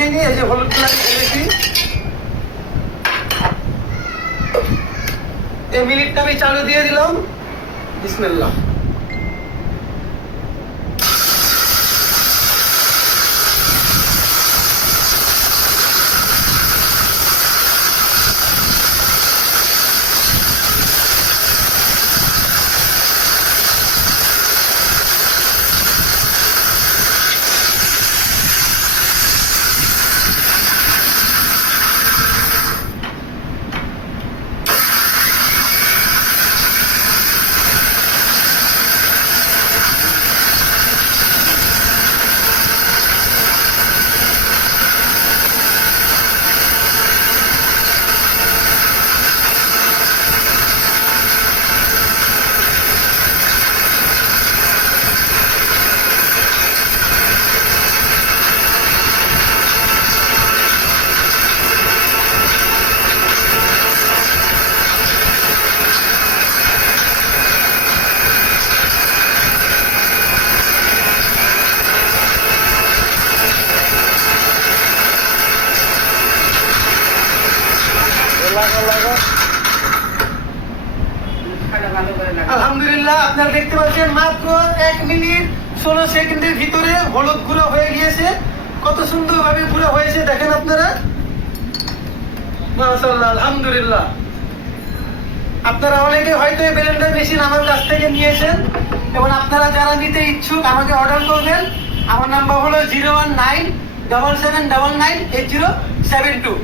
দিইনি, এই যে হলুদগুলো আমি ঢেলেছি। এই মিনিটটা আমি চালু দিয়ে দিলাম। বিসমিল্লাহ। আলহামদুলিল্লাহ, আপনারা দেখতে পাচ্ছেন মাত্র 1 মিনিট 16 সেকেন্ডের ভিতরে হলুদ গুঁড়ো হয়ে গিয়েছে। কত সুন্দরভাবে গুঁড়ো হয়েছে দেখেন আপনারা। মাশাআল্লাহ, আলহামদুলিল্লাহ। আপনারা অনেকে হয়তো এই ব্লেন্ডার মেশিন আমার কাছ থেকে নিয়েছেন এবং আপনারা যারা নিতে ইচ্ছুক আমাকে অর্ডার করবেন। আমার নাম্বার হলো 01977998072।